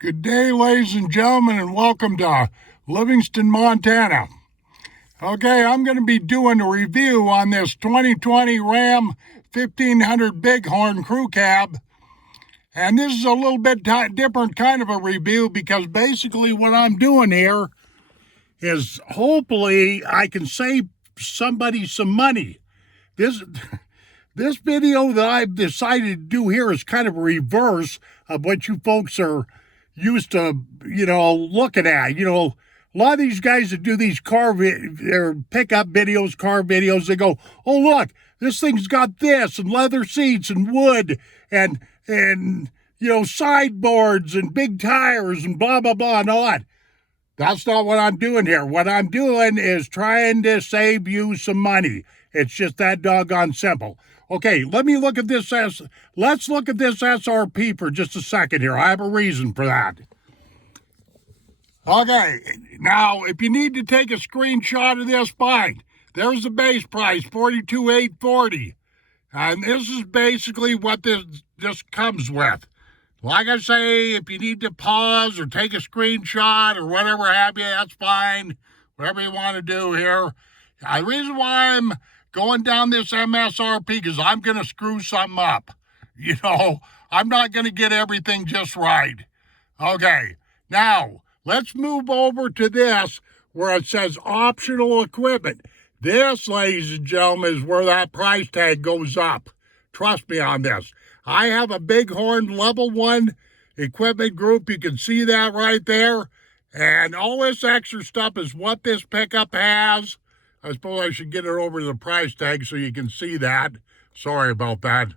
Good day, ladies and gentlemen, and welcome to Livingston, Montana. Okay, I'm going to be doing a review on this 2020 Ram 1500 Bighorn crew cab. And this is a little bit different kind of a review because basically what I'm doing here is hopefully I can save somebody some money. This video that I've decided to do here is kind of a reverse of what you folks are used to, looking at. A lot of these guys that do these or pickup videos, car videos, they go, oh, look, this thing's got this and leather seats and wood and sideboards and big tires and blah, blah, blah and all that. That's not what I'm doing here. What I'm doing is trying to save you some money. It's just that doggone simple. Okay, let's look at this SRP for just a second here. I have a reason for that. Okay, now if you need to take a screenshot of this, fine. There's the base price, $42,840. And this is basically what this comes with. Like I say, if you need to pause or take a screenshot or whatever have you, that's fine. Whatever you want to do here. The reason why I'm going down this MSRP because I'm going to screw something up. I'm not going to get everything just right. Okay, now let's move over to this where it says optional equipment. This, ladies and gentlemen, is where that price tag goes up. Trust me on this. I have a Bighorn level 1 equipment group. You can see that right there. And all this extra stuff is what this pickup has. I suppose I should get it over to the price tag so you can see that. Sorry about that.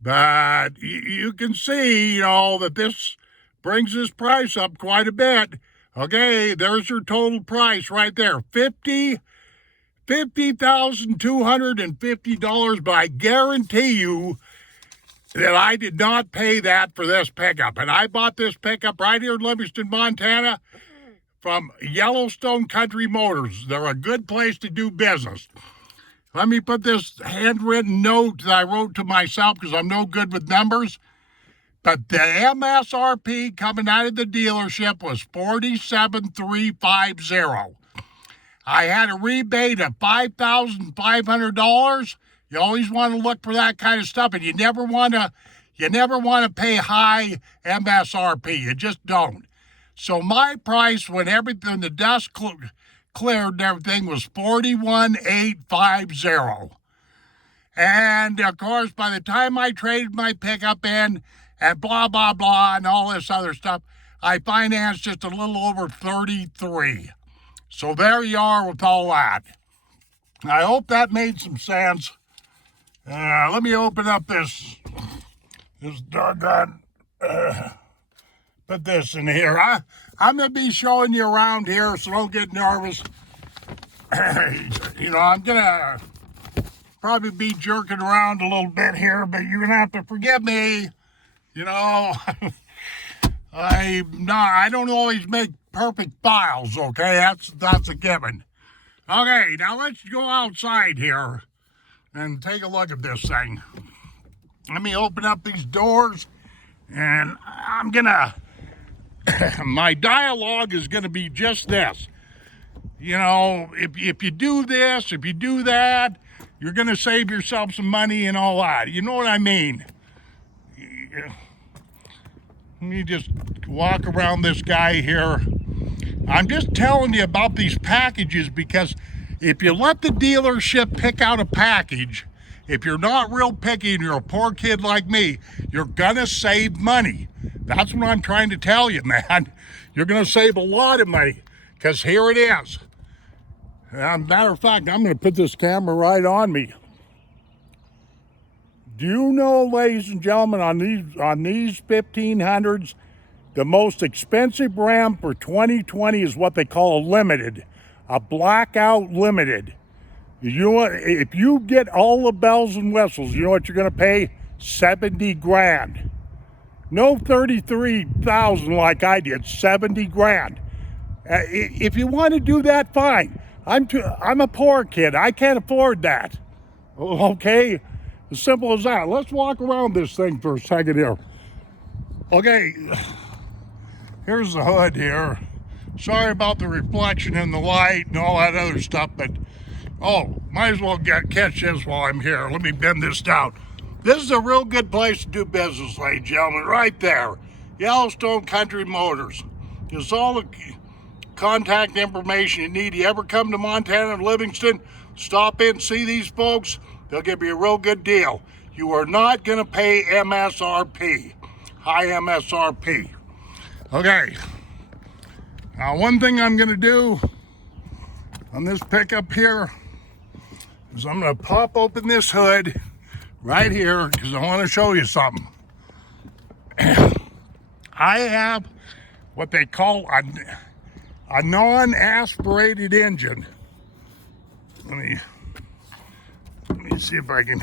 But you can see, that this brings this price up quite a bit. Okay, there's your total price right there. $50,250, but I guarantee you that I did not pay that for this pickup. And I bought this pickup right here in Livingston, Montana, from Yellowstone Country Motors. They're a good place to do business. Let me put this handwritten note that I wrote to myself because I'm no good with numbers. But the MSRP coming out of the dealership was $47,350. I had a rebate of $5,500. You always want to look for that kind of stuff, and you never want to pay high MSRP. You just don't. So my price when the dust cleared and everything was $41,850. And of course, by the time I traded my pickup in and blah, blah, blah, and all this other stuff, I financed just a little over $33,000. So there you are with all that. I hope that made some sense. Let me open up this doggone, put this in here. I'm going to be showing you around here, so don't get nervous. I'm going to probably be jerking around a little bit here, but you're going to have to forgive me. I don't always make perfect files, okay? That's a given. Okay, now let's go outside here and take a look at this thing. Let me open up these doors, and I'm gonna, my dialogue is gonna be just this. If you do this, if you do that, you're gonna save yourself some money and all that. You know what I mean? Let me just walk around this guy here. I'm just telling you about these packages because if you let the dealership pick out a package, if you're not real picky and you're a poor kid like me, you're gonna save money. That's what I'm trying to tell you, man. You're gonna save a lot of money because here it is. Matter of fact, I'm gonna put this camera right on me. Do you know, ladies and gentlemen, on these 1500s, the most expensive Ram for 2020 is what they call a limited, a blackout limited. If you get all the bells and whistles, you know what you're going to pay? $70,000. No 33,000 like I did, $70,000. If you want to do that, fine. I'm a poor kid. I can't afford that. Okay? As simple as that. Let's walk around this thing for a second here. Okay. here's the hood here. Sorry about the reflection in the light and all that other stuff, but oh, might as well catch this while I'm here. Let me bend this down. This is a real good place to do business, ladies and gentlemen, right there. Yellowstone Country Motors. It's all the contact information you need. You ever come to Montana and Livingston, stop in, see these folks. They'll give you a real good deal. You are not going to pay MSRP, high MSRP. Okay. Now, one thing I'm going to do on this pickup here is I'm going to pop open this hood right here because I want to show you something. I have what they call a non-aspirated engine. Let me see if I can.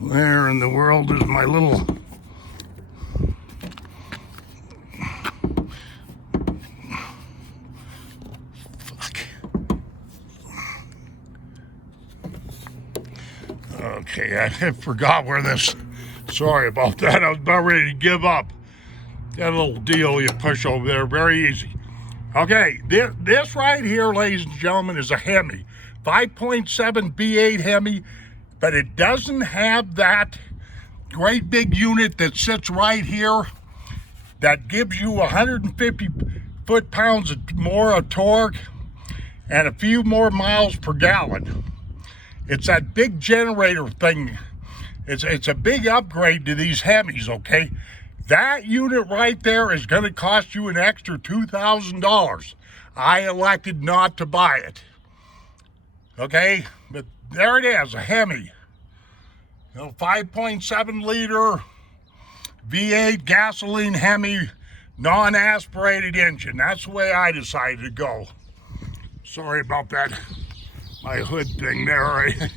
Where in the world is my little? Fuck. Okay, I forgot where this. Sorry about that. I was about ready to give up. That little deal you push over there, very easy. Okay, this right here, ladies and gentlemen, is a Hemi. 5.7 V8 Hemi, but it doesn't have that great big unit that sits right here that gives you 150 foot-pounds more of torque and a few more miles per gallon. It's that big generator thing. It's a big upgrade to these Hemis, okay? That unit right there is going to cost you an extra $2,000. I elected not to buy it. Okay? But there it is, a Hemi. 5.7 liter V8 gasoline Hemi, non-aspirated engine. That's the way I decided to go. Sorry about that, my hood thing there. I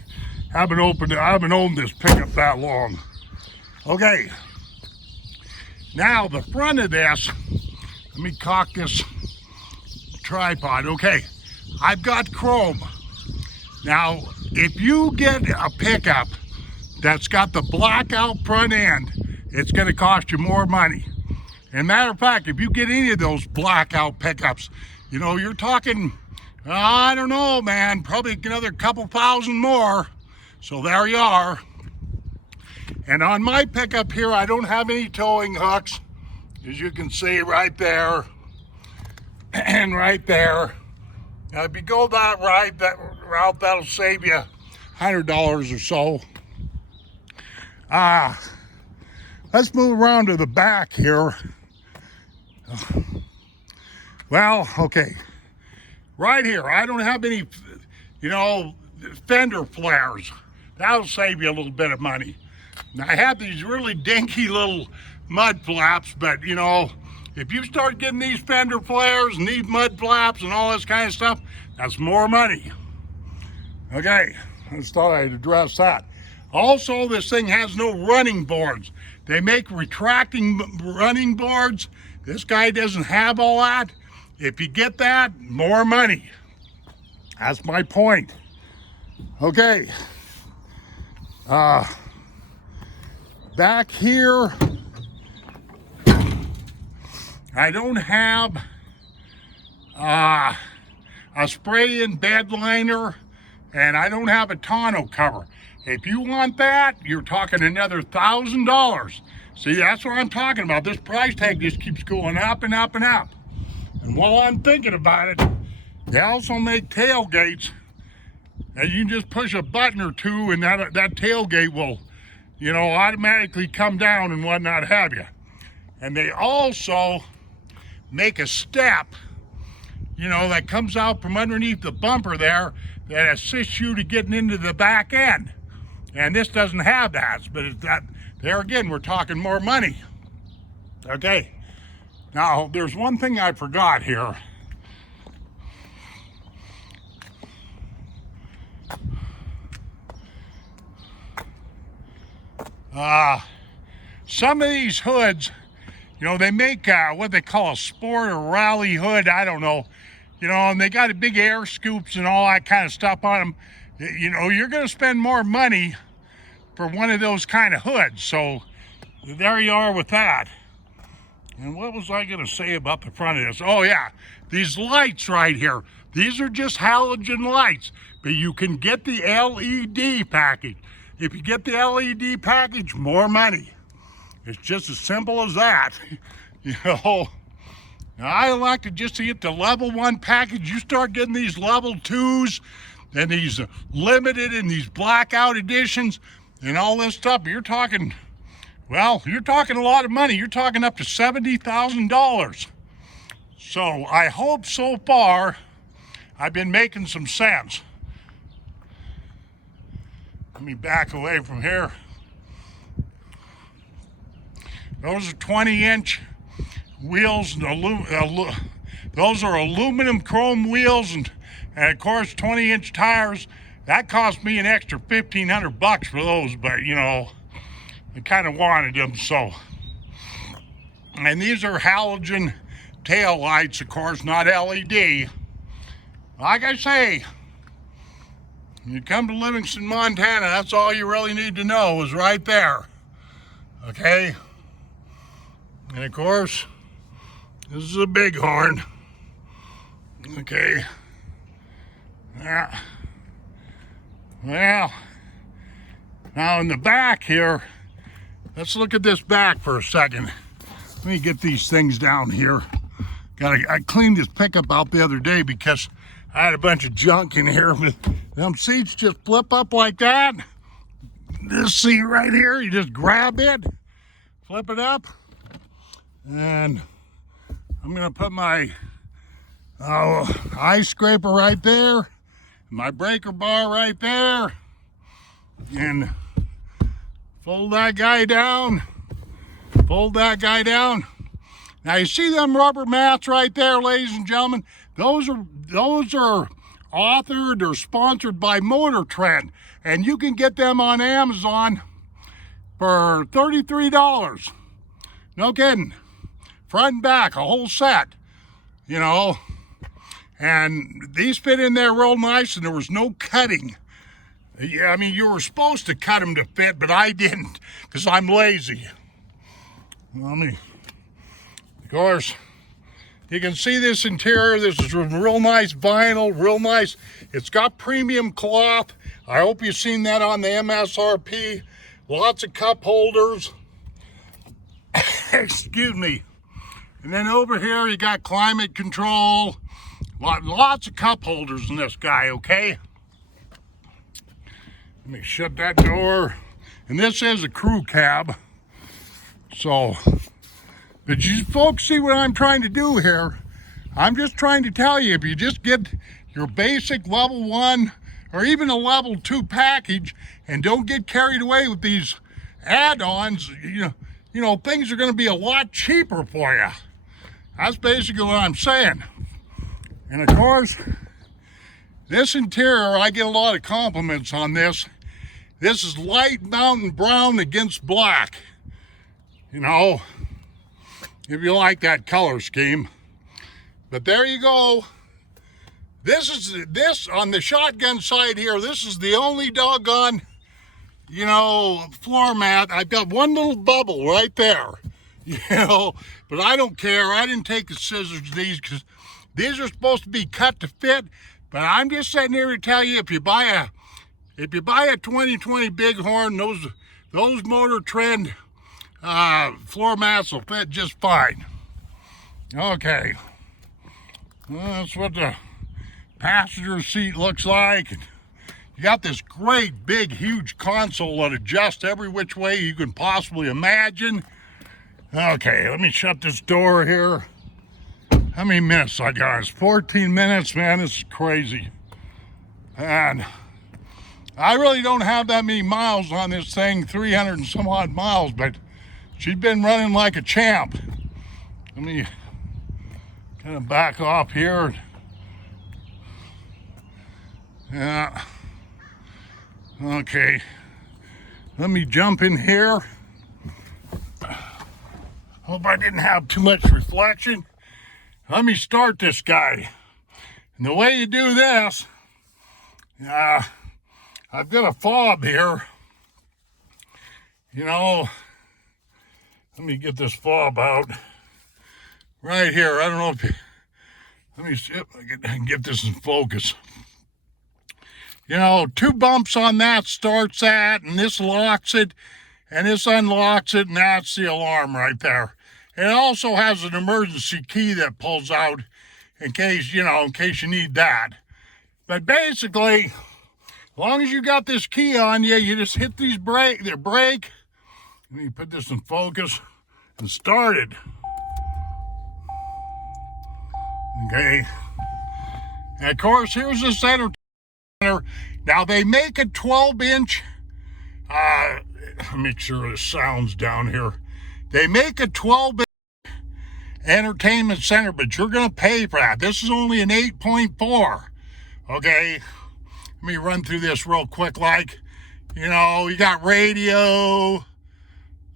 haven't owned this pickup that long. Okay. Now the front of this, let me cock this tripod. Okay, I've got chrome. Now, if you get a pickup that's got the blackout front end, it's going to cost you more money. And matter of fact, if you get any of those blackout pickups, you know, you're talking, I don't know, man, probably another couple thousand more. So there you are. And on my pickup here, I don't have any towing hooks, as you can see right there and right there. Now, if you go that route, that'll save you $100 or so. Let's move around to the back here. Well, okay. Right here, I don't have any, fender flares. That'll save you a little bit of money. Now, I have these really dinky little mud flaps, but if you start getting these fender flares and these mud flaps and all this kind of stuff, that's more money. Okay, I just thought I'd address that. Also, this thing has no running boards. They make retracting running boards. This guy doesn't have all that. If you get that, more money. That's my point. Okay. Back here, I don't have a spray-in bed liner, and I don't have a tonneau cover. If you want that, you're talking another $1,000. See, that's what I'm talking about. This price tag just keeps going up and up and up. And while I'm thinking about it, they also make tailgates, and you can just push a button or two, and that tailgate will automatically come down and whatnot have you. And they also make a step, that comes out from underneath the bumper there that assists you to getting into the back end. And this doesn't have that, but there again, we're talking more money. Okay. Now, there's one thing I forgot here. Some of these hoods, they make what they call a sport or rally hood. I don't know, and they got big air scoops and all that kind of stuff on them. You're going to spend more money, for one of those kind of hoods. So there you are with that. And what was I going to say about the front of this? Oh yeah, these lights right here. These are just halogen lights, but you can get the LED package. If you get the LED package, more money. It's just as simple as that. You know, I elected just to get the level 1 package. You start getting these level 2s and these limited and these blackout editions and all this stuff. You're talking, well, you're talking a lot of money. You're talking up to $70,000. So I hope so far I've been making some sense. Let me back away from here. Those are 20-inch wheels. Those are aluminum chrome wheels, and of course 20-inch tires. That cost me an extra $1,500 for those, but you know, I kind of wanted them, so. And these are halogen tail lights, of course, not LED. Like I say, when you come to Livingston, Montana, that's all you really need to know is right there. Okay? And of course, this is a Bighorn. Okay. Yeah. Well, now in the back here, let's look at this back for a second. Let me get these things down here. I cleaned this pickup out the other day because I had a bunch of junk in here. But them seats just flip up like that. This seat right here, you just grab it, flip it up, and I'm gonna put my ice scraper right there, my breaker bar right there, and fold that guy down, Now you see them rubber mats right there, ladies and gentlemen? Those are authored or sponsored by Motor Trend, and you can get them on Amazon for $33. No kidding. Front and back, a whole set, you know. And these fit in there real nice, and there was no cutting. Yeah, I mean, you were supposed to cut them to fit, but I didn't, because I'm lazy. Of course, you can see this interior. This is real nice vinyl, real nice. It's got premium cloth. I hope you've seen that on the MSRP. Lots of cup holders. Excuse me. And then over here, you got climate control. Lots of cup holders in this guy, okay? Let me shut that door. And this is a crew cab. So, but you folks see what I'm trying to do here. I'm just trying to tell you, if you just get your basic level 1 or even a level 2 package and don't get carried away with these add-ons, you know, things are going to be a lot cheaper for you. That's basically what I'm saying. And of course, this interior, I get a lot of compliments on this. This is light mountain brown against black. You know, if you like that color scheme. But there you go. This on the shotgun side here, this is the only doggone, you know, floor mat. I've got one little bubble right there, you know, but I don't care. I didn't take the scissors to these because these are supposed to be cut to fit. But I'm just sitting here to tell you, if you buy a 2020 Bighorn, those Motor Trend floor mats will fit just fine. Okay, well, that's what the passenger seat looks like. You got this great big huge console that adjusts every which way you can possibly imagine. Okay, let me shut this door here. How many minutes I got? It's 14 minutes, man. This is crazy. And I really don't have that many miles on this thing, 300 and some odd miles, but she's been running like a champ. Let me kind of back off here. Yeah. Okay. Let me jump in here. Hope I didn't have too much reflection. Let me start this guy. And the way you do this, I've got a fob here. You know, let me get this fob out. Right here, I don't know if you, let me see if I can get this in focus. You know, 2 bumps on that starts that, and this locks it, and this unlocks it, and that's the alarm right there. It also has an emergency key that pulls out in case you need that. But basically, as long as you got this key on you, you just hit the brake. Let me put this in focus and start it. Okay. And of course, here's the center. Now they make a 12-inch. Make sure the sound's down here. They make a 12-inch entertainment center, but you're going to pay for that. This is only an 8.4. Okay. Let me run through this real quick. You got radio.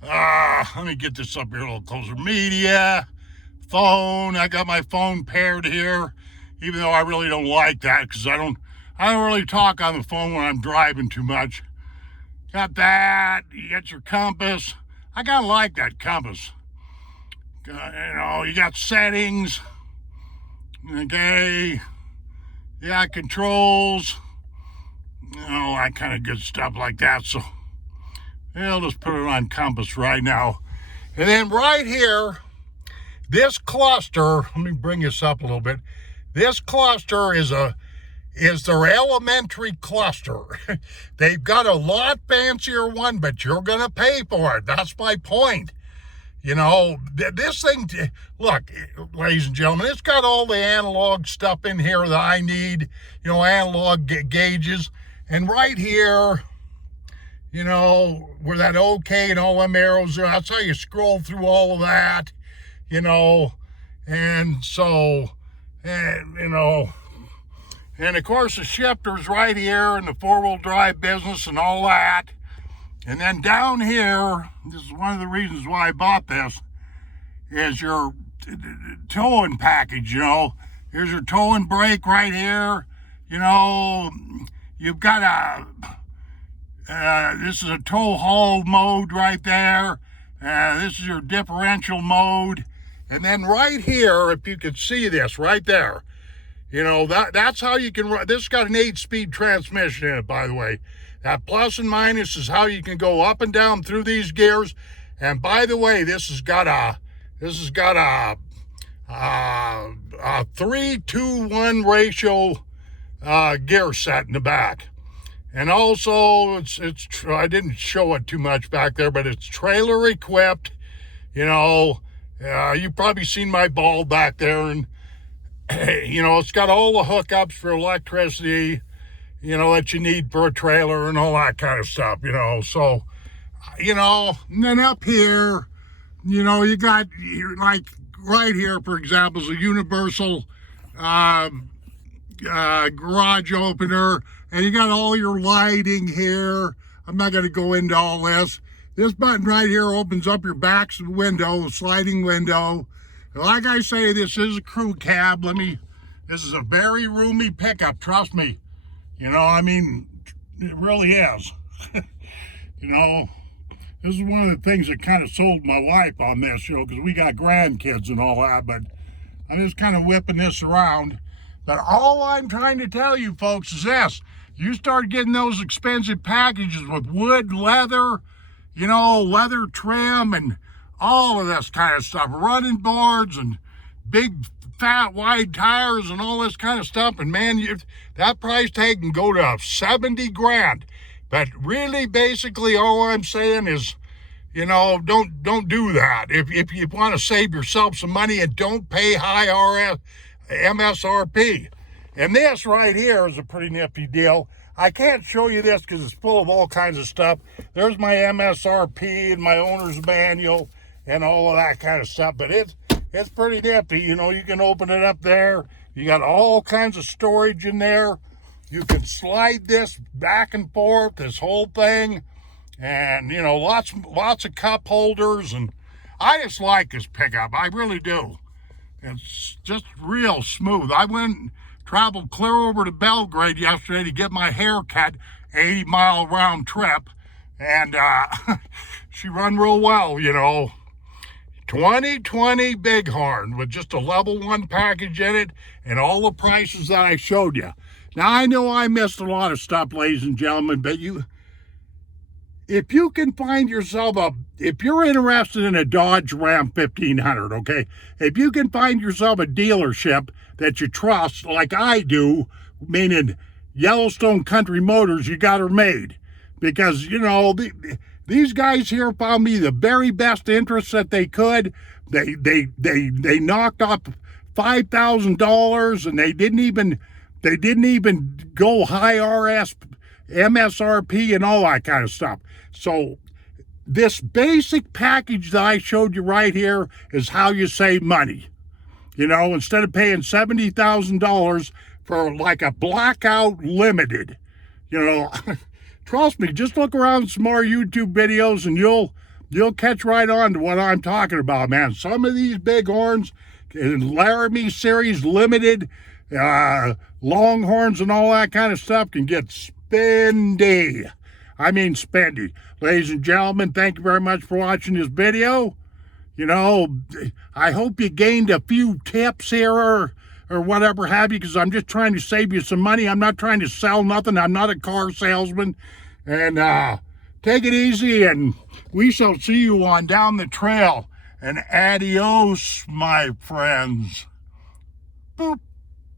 Let me get this up here a little closer. Media, phone. I got my phone paired here, even though I really don't like that because I don't really talk on the phone when I'm driving too much. Got that. You got your compass. I kind of like that compass. You got settings. Okay. Yeah, controls. That kind of good stuff like that. So I'll just put it on compass right now. And then right here, this cluster, let me bring this up a little bit. This cluster is their elementary cluster. They've got a lot fancier one, but you're going to pay for it. That's my point. This thing, look, ladies and gentlemen, it's got all the analog stuff in here that I need, analog gauges. And right here, where that OK and all them arrows are, that's how you scroll through all of that, and so, and of course the shifter's right here in the 4-wheel drive business and all that. And then down here, this is one of the reasons why I bought this, is your towing package, Here's your towing brake right here. You've got this is a tow haul mode right there. This is your differential mode. And then right here, if you could see this right there, that's how you can run. This has got an 8-speed transmission in it, by the way. That plus and minus is how you can go up and down through these gears. And by the way, this has got a 3-2-1 ratio gear set in the back. And also, I didn't show it too much back there, but it's trailer equipped. You've probably seen my ball back there, and it's got all the hookups for electricity, that you need for a trailer and all that kind of stuff, So, and then up here, you got, like, right here, for example, is a universal garage opener, and you got all your lighting here. I'm not going to go into all this. This button right here opens up your back window, sliding window. Like I say, this is a crew cab. This is a very roomy pickup, trust me. It really is. This is one of the things that kind of sold my wife on this, because we got grandkids and all that, but I'm just kind of whipping this around. But all I'm trying to tell you folks is this. You start getting those expensive packages with wood, leather, leather trim and all of this kind of stuff, running boards and big, fat, wide tires and all this kind of stuff. And man, that price tag can go to 70 grand. But really, basically, all I'm saying is, don't do that. If you want to save yourself some money, and don't pay high MSRP. And this right here is a pretty nifty deal. I can't show you this because it's full of all kinds of stuff. There's my MSRP and my owner's manual and all of that kind of stuff. But it's pretty nifty. You can open it up there. You got all kinds of storage in there. You can slide this back and forth, this whole thing. And, lots of cup holders. And I just like this pickup. I really do. It's just real smooth. I went and traveled clear over to Belgrade yesterday to get my hair cut, 80-mile round trip. And she run real well, you know. 2020 Bighorn with just a level 1 package in it and all the prices that I showed you. Now, I know I missed a lot of stuff, ladies and gentlemen, but if you can find yourself if you're interested in a Dodge Ram 1500, okay, if you can find yourself a dealership that you trust, like I do, meaning Yellowstone Country Motors, you got her made. Because, you know, these guys here found me the very best interest that they could. They knocked off $5,000, and they didn't even go high MSRP and all that kind of stuff. So this basic package that I showed you right here is how you save money. You know, instead of paying $70,000 for like a blackout limited, you know. Trust me, just look around some more YouTube videos and you'll catch right on to what I'm talking about, man. Some of these Bighorns, Laramie Series Limited, Longhorns and all that kind of stuff can get spendy. I mean spendy. Ladies and gentlemen, thank you very much for watching this video. You know, I hope you gained a few tips here or whatever have you, because I'm just trying to save you some money. I'm not trying to sell nothing. I'm not a car salesman. And take it easy, and we shall see you on down the trail. And adios, my friends. Boop.